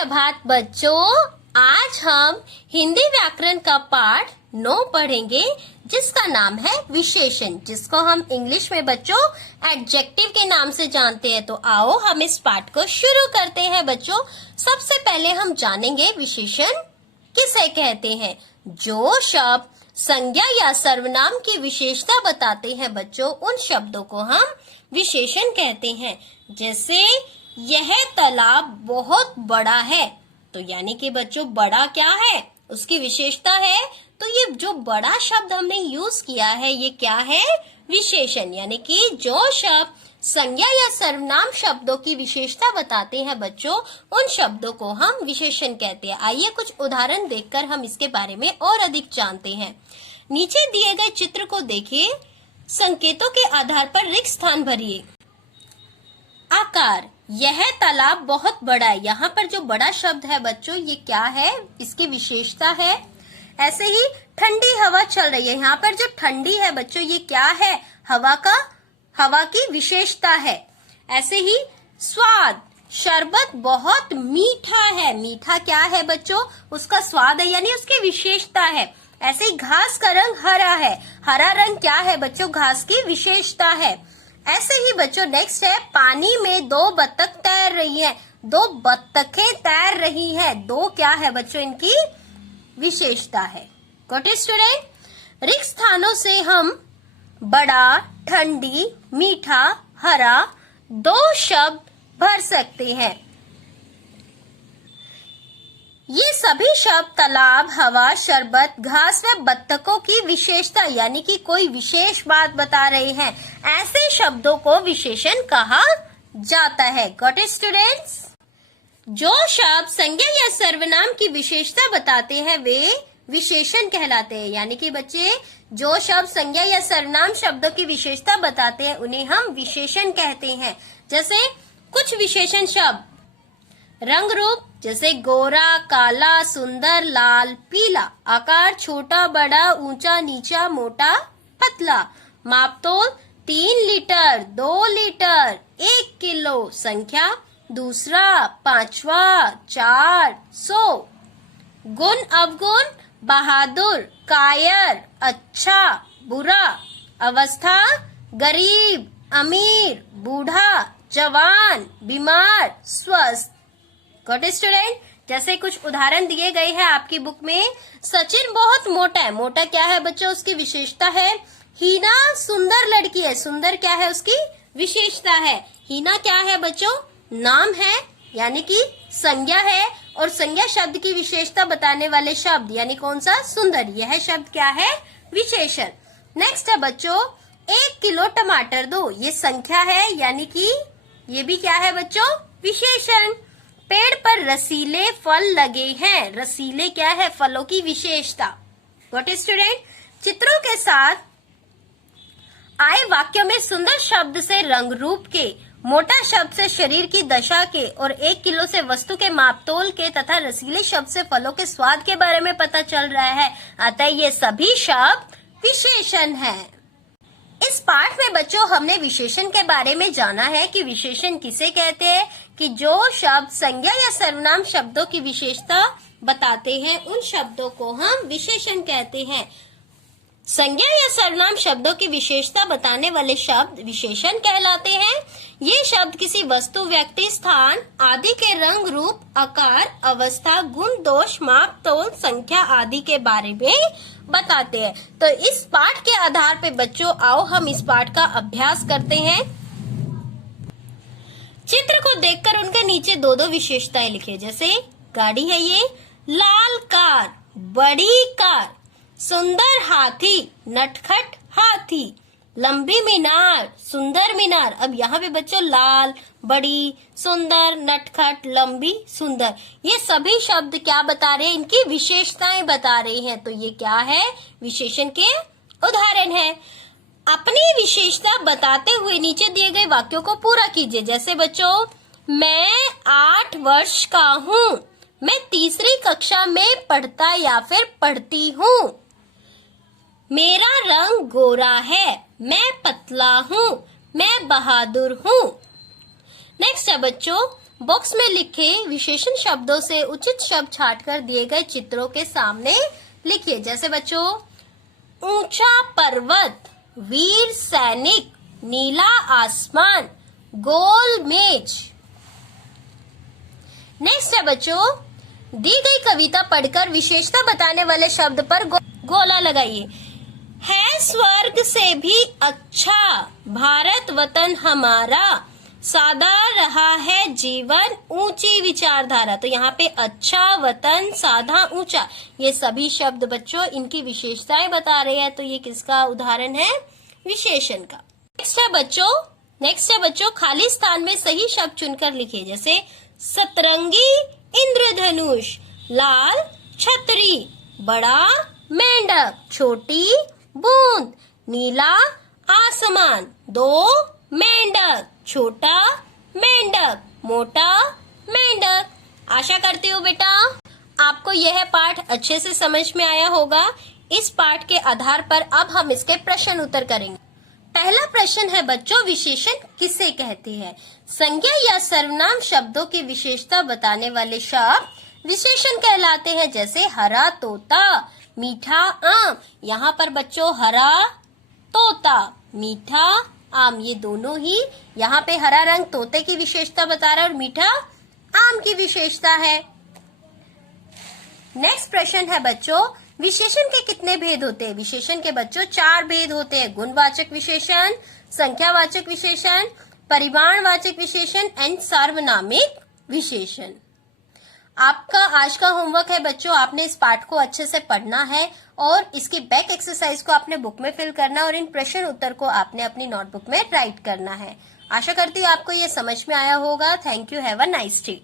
सुप्रभात बच्चों। आज हम हिंदी व्याकरण का पाठ 9 पढ़ेंगे जिसका नाम है विशेषण, जिसको हम इंग्लिश में बच्चों एडजेक्टिव के नाम से जानते हैं। तो आओ हम इस पाठ को शुरू करते हैं बच्चों। सबसे पहले हम जानेंगे विशेषण किसे कहते हैं। जो शब्द संज्ञा या सर्वनाम की विशेषता बताते हैं बच्चों, उन शब्दों को हम विशेषण कहते हैं। जैसे यह तालाब बहुत बड़ा है, तो यानी कि बच्चों बड़ा क्या है, उसकी विशेषता है। तो ये जो बड़ा शब्द हमने यूज किया है ये क्या है, विशेषण। यानी कि जो शब्द संज्ञा या सर्वनाम शब्दों की विशेषता बताते हैं बच्चों, उन शब्दों को हम विशेषण कहते हैं। आइए कुछ उदाहरण देखकर हम इसके बारे में और अधिक जानते हैं। नीचे दिए गए चित्र को देखिए, संकेतों के आधार पर रिक्त स्थान भरिए। आकार, यह तालाब बहुत बड़ा है। यहाँ पर जो बड़ा शब्द है बच्चों ये क्या है, इसकी विशेषता है। ऐसे ही ठंडी हवा चल रही है, यहाँ पर जो ठंडी है बच्चों ये क्या है, हवा की विशेषता है। ऐसे ही स्वाद, शरबत बहुत मीठा है। मीठा क्या है बच्चों, उसका स्वाद है, यानी उसकी विशेषता है। ऐसे ही घास का रंग हरा है। हरा रंग क्या है बच्चों, घास की विशेषता है। ऐसे ही बच्चों नेक्स्ट है, पानी में 2 बत्तख तैर रही है। 2 बत्तखें तैर रही है। 2 क्या है बच्चों, इनकी विशेषता है। Got it student. रिक्त स्थानों से हम बड़ा, ठंडी, मीठा, हरा 2 शब्द भर सकते हैं। ये सभी शब्द तालाब, हवा, शरबत, घास व बत्तखों की विशेषता यानी कि कोई विशेष बात बता रहे हैं। ऐसे शब्दों को विशेषण कहा जाता है। Got it students. जो शब्द संज्ञा या सर्वनाम की विशेषता बताते हैं वे विशेषण कहलाते हैं। यानी कि बच्चे जो शब्द संज्ञा या सर्वनाम शब्दों की विशेषता बताते हैं उन्हें हम विशेषण कहते हैं। जैसे कुछ विशेषण शब्द रंग रूप, जैसे गोरा, काला, सुंदर, लाल, पीला। आकार, छोटा, बड़ा, ऊंचा, नीचा, मोटा, पतला। मापतोल 3 लीटर, 2 लीटर, 1 किलो। संख्या दूसरा, पांचवा, 400। गुण अवगुण, बहादुर, कायर, अच्छा, बुरा। अवस्था, गरीब, अमीर, बूढ़ा, जवान, बीमार, स्वस्थ। Got it student. जैसे कुछ उदाहरण दिए गए हैं आपकी बुक में। सचिन बहुत मोटा है। मोटा क्या है बच्चों, उसकी विशेषता है। हीना सुंदर लड़की है। सुंदर क्या है, उसकी विशेषता है। हीना क्या है बच्चों, नाम है यानी कि संज्ञा है, और संज्ञा शब्द की विशेषता बताने वाले शब्द यानी कौन सा, सुंदर। यह शब्द क्या है, विशेषण। नेक्स्ट है बच्चों, 1 किलो टमाटर दो। ये संख्या है यानी कि ये भी क्या है बच्चों, विशेषण। पेड़ पर रसीले फल लगे हैं। रसीले क्या है, फलों की विशेषता। What is student. चित्रों के साथ आए वाक्यों में सुंदर शब्द से रंग रूप के, मोटा शब्द से शरीर की दशा के, और 1 किलो से वस्तु के मापतोल के, तथा रसीले शब्द से फलों के स्वाद के बारे में पता चल रहा है। अतः ये सभी शब्द विशेषण हैं। इस पाठ में बच्चों हमने विशेषण के बारे में जाना है कि विशेषण किसे कहते हैं, कि जो शब्द संज्ञा या सर्वनाम शब्दों की विशेषता बताते हैं उन शब्दों को हम विशेषण कहते हैं। संज्ञा या सर्वनाम शब्दों की विशेषता बताने वाले शब्द विशेषण कहलाते हैं। ये शब्द किसी वस्तु, व्यक्ति, स्थान आदि के रंग रूप, आकार, अवस्था, गुण, दोष, माप, तोल, संख्या आदि के बारे में बताते हैं। तो इस पाठ के आधार पे बच्चों आओ हम इस पाठ का अभ्यास करते हैं। चित्र को देखकर उनके नीचे 2-2 विशेषताएं लिखिए। जैसे गाड़ी है ये, लाल कार, बड़ी कार, सुंदर हाथी, नटखट हाथी, लंबी मीनार, सुंदर मीनार। अब यहाँ पे बच्चों लाल, बड़ी, सुंदर, नटखट, लंबी, सुंदर, ये सभी शब्द क्या बता रहे हैं, इनकी विशेषताएं बता रहे हैं। तो ये क्या है, विशेषण के उदाहरण है। अपनी विशेषता बताते हुए नीचे दिए गए वाक्यों को पूरा कीजिए। जैसे बच्चों, मैं 8 वर्ष का हूँ, मैं तीसरी कक्षा में पढ़ता या फिर पढ़ती हूँ। मेरा रंग गोरा है, मैं पतला हूँ, मैं बहादुर हूँ। नेक्स्ट है बच्चों, बॉक्स में लिखे विशेषण शब्दों से उचित शब्द छांटकर दिए गए चित्रों के सामने लिखिए। जैसे बच्चों, ऊंचा पर्वत, वीर सैनिक, नीला आसमान, गोल मेज। नेक्स्ट है बच्चों, दी गई कविता पढ़कर विशेषता बताने वाले शब्द पर गोला लगाइए। है स्वर्ग से भी अच्छा भारत वतन हमारा, सादा रहा है जीवन, ऊंची विचारधारा। तो यहाँ पे अच्छा, वतन, साधा, ऊंचा, ये सभी शब्द बच्चों इनकी विशेषताएं बता रहे हैं। तो ये किसका उदाहरण है? विशेषण का। नेक्स्ट है बच्चों, खाली स्थान में सही शब्द चुनकर लिखिए। जैसे सतरंगी इंद्रधनुष, लाल छतरी, बड़ा मेंढक, छोटी बूंद, नीला आसमान, दो मेंढक, छोटा मेंढक, मोटा मेंढक। आशा करती हूँ बेटा आपको यह पाठ अच्छे से समझ में आया होगा। इस पाठ के आधार पर अब हम इसके प्रश्न उत्तर करेंगे। पहला प्रश्न है बच्चों, विशेषण किसे कहते हैं? संज्ञा या सर्वनाम शब्दों की विशेषता बताने वाले शब्द विशेषण कहलाते हैं। जैसे हरा तोता, मीठा आम। यहाँ पर बच्चों हरा तोता, मीठा आम, ये दोनों ही, यहाँ पे हरा रंग तोते की विशेषता बता रहा है और मीठा आम की विशेषता है। नेक्स्ट प्रश्न है बच्चों, विशेषण के कितने भेद होते हैं? विशेषण के बच्चों 4 भेद होते हैं। गुणवाचक विशेषण, संख्यावाचक विशेषण, परिमाणवाचक विशेषण एंड सार्वनामिक विशेषण। आपका आज का होमवर्क है बच्चों, आपने इस पाठ को अच्छे से पढ़ना है और इसकी बैक एक्सरसाइज को आपने बुक में फिल करना और इन प्रश्न उत्तर को आपने अपनी नोटबुक में राइट करना है। आशा करती हूँ आपको ये समझ में आया होगा। Thank you, have a nice day.